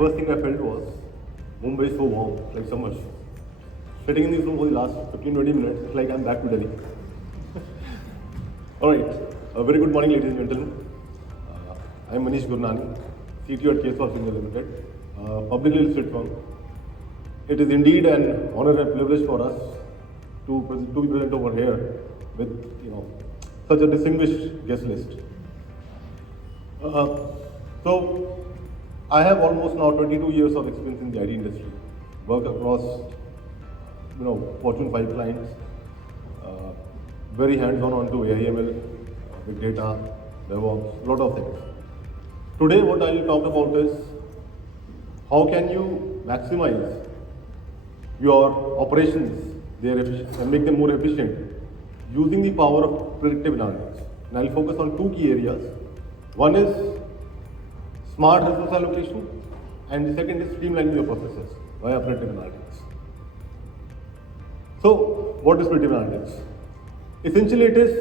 first thing I felt was, Mumbai is so warm, like summer. Sitting in this room for the last 15-20 minutes, it's like I'm back to Delhi. Alright, a very good morning ladies and gentlemen. I'm Manish Gurnani, CTO at Ksolves India Limited, publicly listed firm. It is indeed an honor and privilege for us to be present over here with such a distinguished guest list. So I have almost now 22 years of experience in the IT industry, work across Fortune 5 clients, very hands-on onto AIML, big data, DevOps, lot of things. Today what I will talk about is how can you maximize your operations and make them more efficient using the power of predictive analytics. And I will focus on two key areas. One is smart resource allocation, and the second is streamlining your processes via predictive analytics. So, what is predictive analytics? Essentially, it is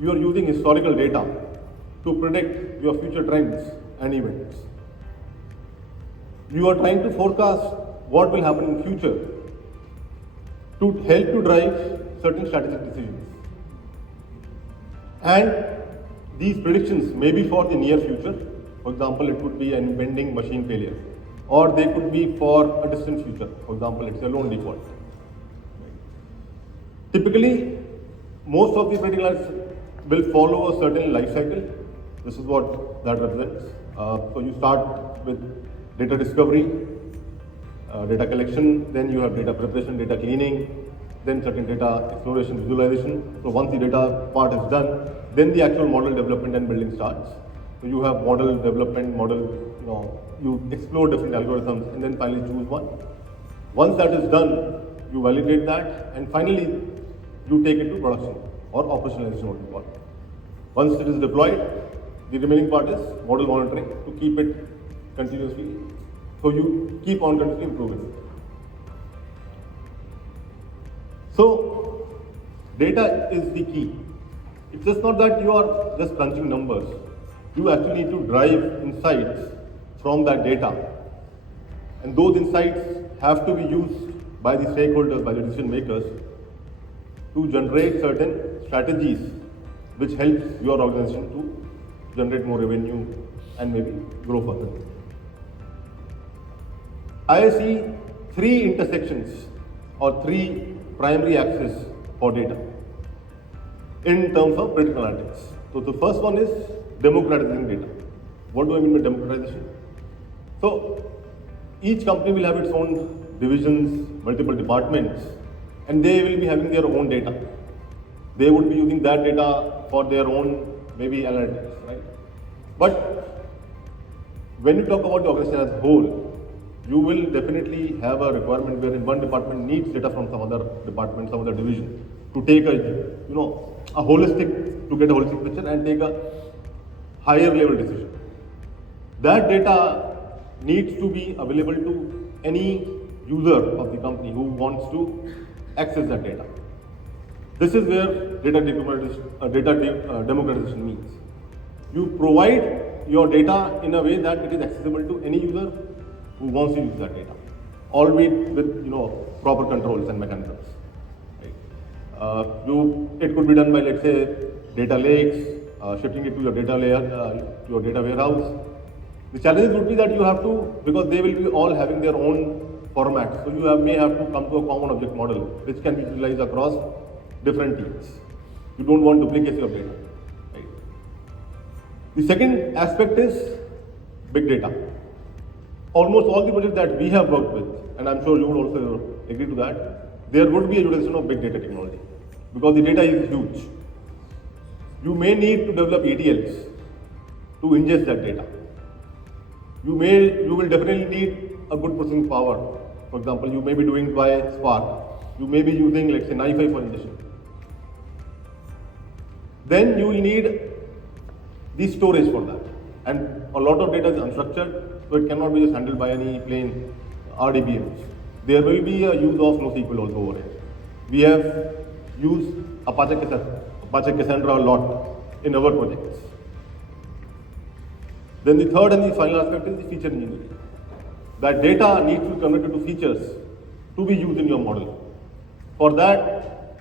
you are using historical data to predict your future trends and events. You are trying to forecast what will happen in future to help to drive certain strategic decisions. And these predictions may be for the near future. For example, it could be an impending machine failure, or they could be for a distant future. For example, it's a loan default. Typically, most of the predictive analytics will follow a certain life cycle. This is what that represents. So you start with data discovery, data collection, then you have data preparation, data cleaning, then certain data exploration, visualization. So once the data part is done, then the actual model development and building starts. So you have model development, you explore different algorithms and then finally choose one. Once that is done, you validate that and finally you take it to production or operationalization, what you call it. Once it is deployed, the remaining part is model monitoring to keep it continuously. So you keep on continuously improving. So data is the key. It's just not that you are just crunching numbers. You actually need to drive insights from that data. And those insights have to be used by the stakeholders, by the decision makers, to generate certain strategies which helps your organization to generate more revenue and maybe grow further. I see three intersections or three primary axes for data in terms of predictive analytics. So the first one is democratizing data. What do I mean by democratization? So each company will have its own divisions, multiple departments, and they will be having their own data. They would be using that data for their own maybe analytics, right? But when you talk about the organization as a whole, you will definitely have a requirement wherein one department needs data from some other department, some other division to take to get a holistic picture and take a higher level decision. That data needs to be available to any user of the company who wants to access that data. This is where data democratization means. You provide your data in a way that it is accessible to any user who wants to use that data, albeit with proper controls and mechanisms. Right? It could be done by, let's say, data lakes, shifting it to your data layer, to your data warehouse. The challenges would be that you have to, because they will be all having their own format, so you may have to come to a common object model which can be utilized across different teams. You don't want duplicacy of data. Right? The second aspect is big data. Almost all the projects that we have worked with, and I'm sure you would also agree to that, there would be a utilization of big data technology because the data is huge. You may need to develop ETLs to ingest that data. You will definitely need a good processing power. For example, you may be doing by Spark. You may be using, let's say, NiFi for ingestion. Then you will need the storage for that. And a lot of data is unstructured, so it cannot be just handled by any plain RDBMs. There will be a use of NoSQL also over here. We have used Apache Cassandra a lot in our projects. Then the third and the final aspect is the feature engineering. That data needs to be converted to features to be used in your model. For that,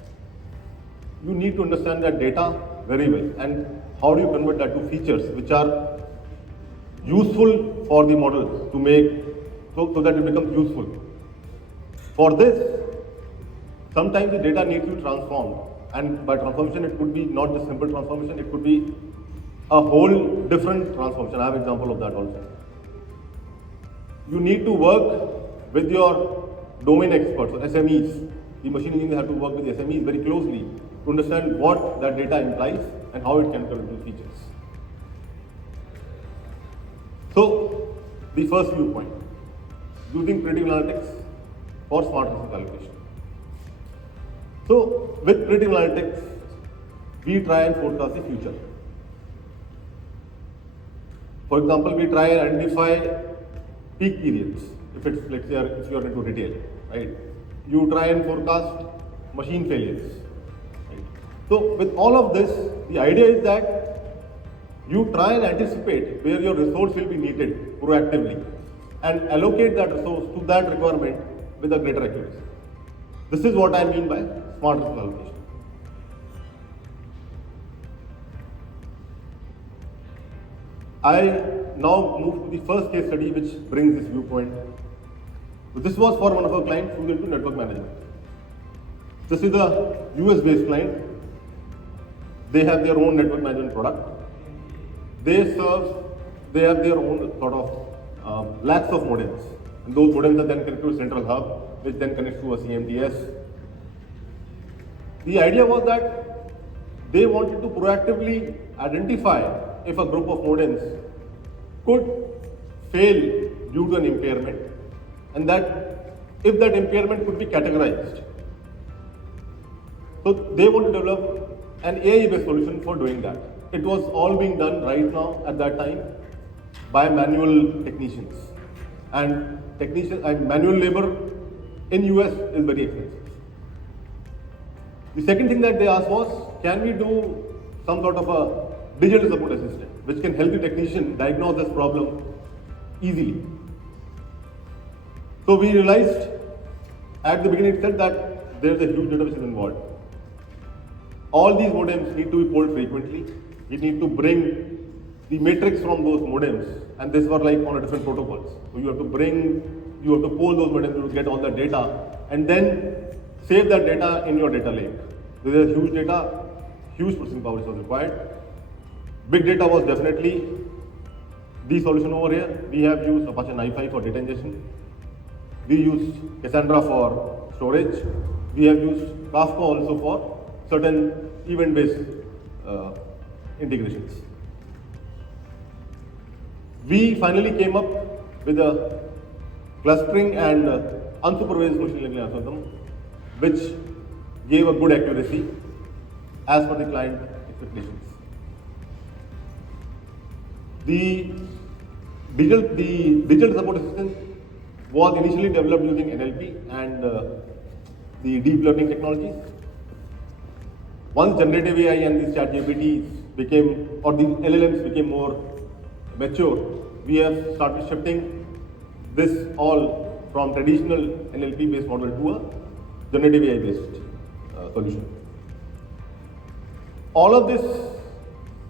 you need to understand that data very well, and how do you convert that to features which are useful for the model to make, so that it becomes useful. For this, sometimes the data needs to be transformed, and by transformation it could be not just simple transformation, it could be a whole different transformation. I have an example of that also. You need to work with your domain experts or SMEs. The machine engineers have to work with the SMEs very closely to understand what that data implies and how it can convert into features. So, the first viewpoint, using predictive analytics for smart resource allocation. So, with predictive analytics, we try and forecast the future. For example, we try and identify peak periods. If it's, let's say, if you are into retail, right? You try and forecast machine failures. Right? So, with all of this, the idea is that you try and anticipate where your resource will be needed proactively and allocate that resource to that requirement with a greater accuracy. This is what I mean by smart resource allocation. I now move to the first case study which brings this viewpoint. So this was for one of our clients who is into network management. This is a US based client. They have their own network management product. They have their own sort of lakhs of modems. And those modems are then connected to a central hub, which then connects to a CMTS. The idea was that they wanted to proactively identify if a group of modems could fail due to an impairment, and that if that impairment could be categorized. So they want to develop an AI-based solution for doing that. It was all being done right now at that time by manual technicians, and manual labor in US is very expensive. The second thing that they asked was, can we do some sort of a digital support assistant which can help the technician diagnose this problem easily? So we realized at the beginning itself that there is a huge data which is involved. All these modems need to be polled frequently. We need to bring the matrix from those modems, and this was like on a different protocols. So you have to poll those modems to get all the data, and then save that data in your data lake. There is huge data, huge processing power was required. Big data was definitely the solution over here. We have used Apache NiFi for data ingestion. We used Cassandra for storage. We have used Kafka also for certain event-based integrations. We finally came up with a clustering and unsupervised machine learning algorithm which gave a good accuracy as per the client expectations. The digital support assistant was initially developed using NLP and the deep learning technologies. Once generative AI and these chat GPTs became, or the LLMs became more mature, we have started shifting this all from traditional NLP based model to a generative AI based solution. All of this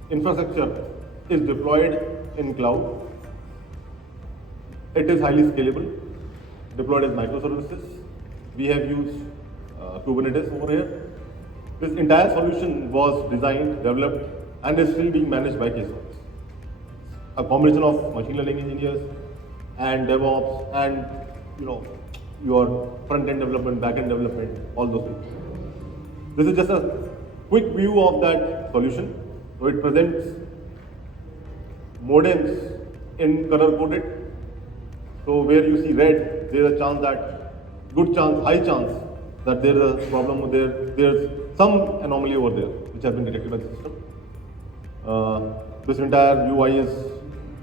infrastructure is deployed in cloud. It is highly scalable, deployed as microservices. We have used Kubernetes over here. This entire solution was designed, developed, and is still being managed by Ksolves. A combination of machine learning engineers and DevOps and your front-end development, back-end development, all those things. This is just a quick view of that solution. So it presents modems in color-coded. So where you see red, there is a chance that, high chance that there is a problem there's some anomaly over there which has been detected by the system. This entire UI is,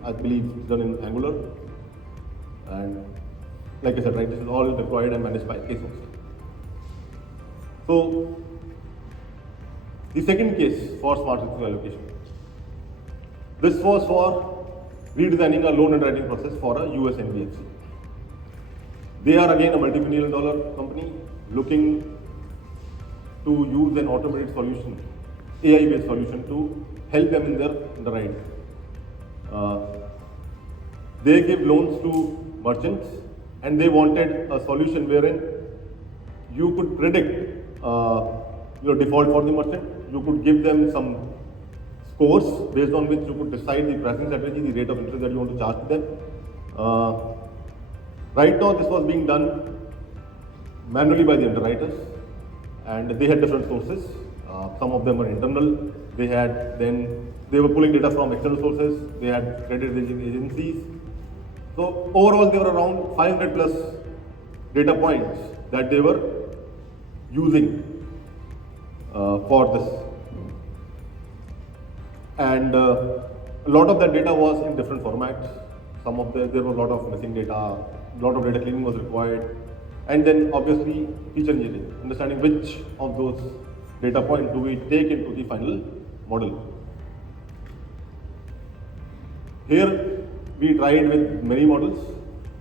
I believe, done in Angular. And like I said, right, this is all deployed and managed by Ksolves. So the second case for smart resource allocation. This was for redesigning a loan underwriting process for a US NBFC. They are again a multi-billion dollar company looking to use an automated solution, AI-based solution to help them in their underwriting. They give loans to merchants and they wanted a solution wherein you could predict your default for the merchant. You could give them some scores based on which you could decide the pricing strategy, the rate of interest that you want to charge to them. Right now, this was being done manually by the underwriters, and they had different sources. Some of them were internal. They were pulling data from external sources. They had credit rating agencies. So overall, there were around 500 plus data points that they were using for this. And a lot of that data was in different formats. There were a lot of missing data, a lot of data cleaning was required. And then obviously feature engineering, understanding which of those data points do we take into the final model. Here we tried with many models.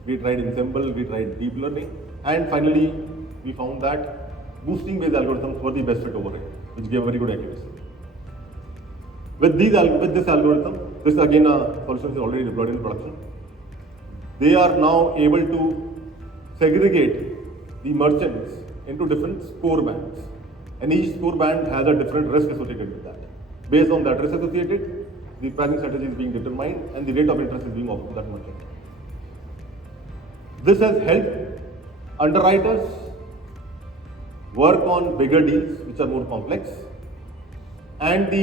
We tried ensemble, we tried deep learning, and finally we found that boosting based algorithms were the best fit over it, which gave very good accuracy. With this algorithm, this again a solution is already deployed in production. They are now able to segregate the merchants into different score bands, and each score band has a different risk associated with that. Based on that risk associated, the pricing strategy is being determined and the rate of interest is being offered to that merchant. This has helped underwriters work on bigger deals which are more complex, and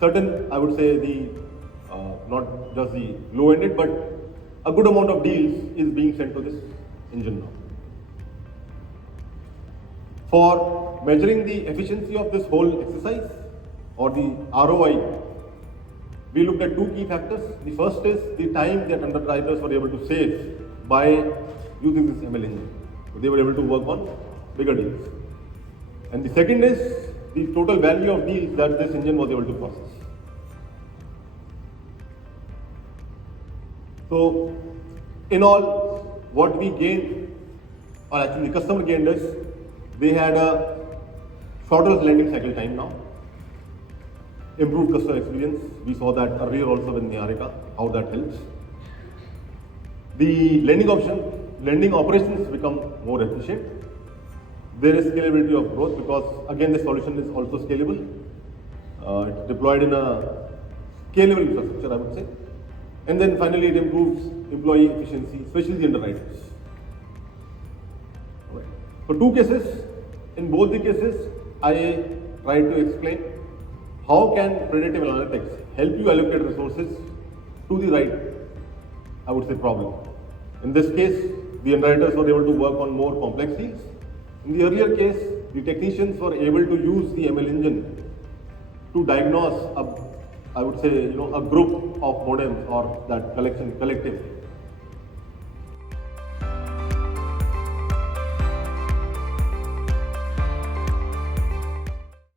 I would say not just the low-ended, but a good amount of deals is being sent to this engine now. For measuring the efficiency of this whole exercise or the ROI, we looked at two key factors. The first is the time that underwriters were able to save by using this ML engine. They were able to work on bigger deals. And the second is the total value of deals that this engine was able to process. So, in all, what we gained, or actually the customer gained is, they had a shorter lending cycle time now, improved customer experience. We saw that earlier also with Niharika, how that helps. The lending operations become more efficient. There is scalability of growth because again the solution is also scalable. It's deployed in a scalable infrastructure, I would say. And then finally it improves employee efficiency, especially the underwriters. Right. So two cases, in both the cases, I tried to explain how can predictive analytics help you allocate resources to the right, I would say, problem. In this case, the underwriters were able to work on more complex deals. In the earlier case, the technicians were able to use the ML engine to diagnose a group of modems or that collective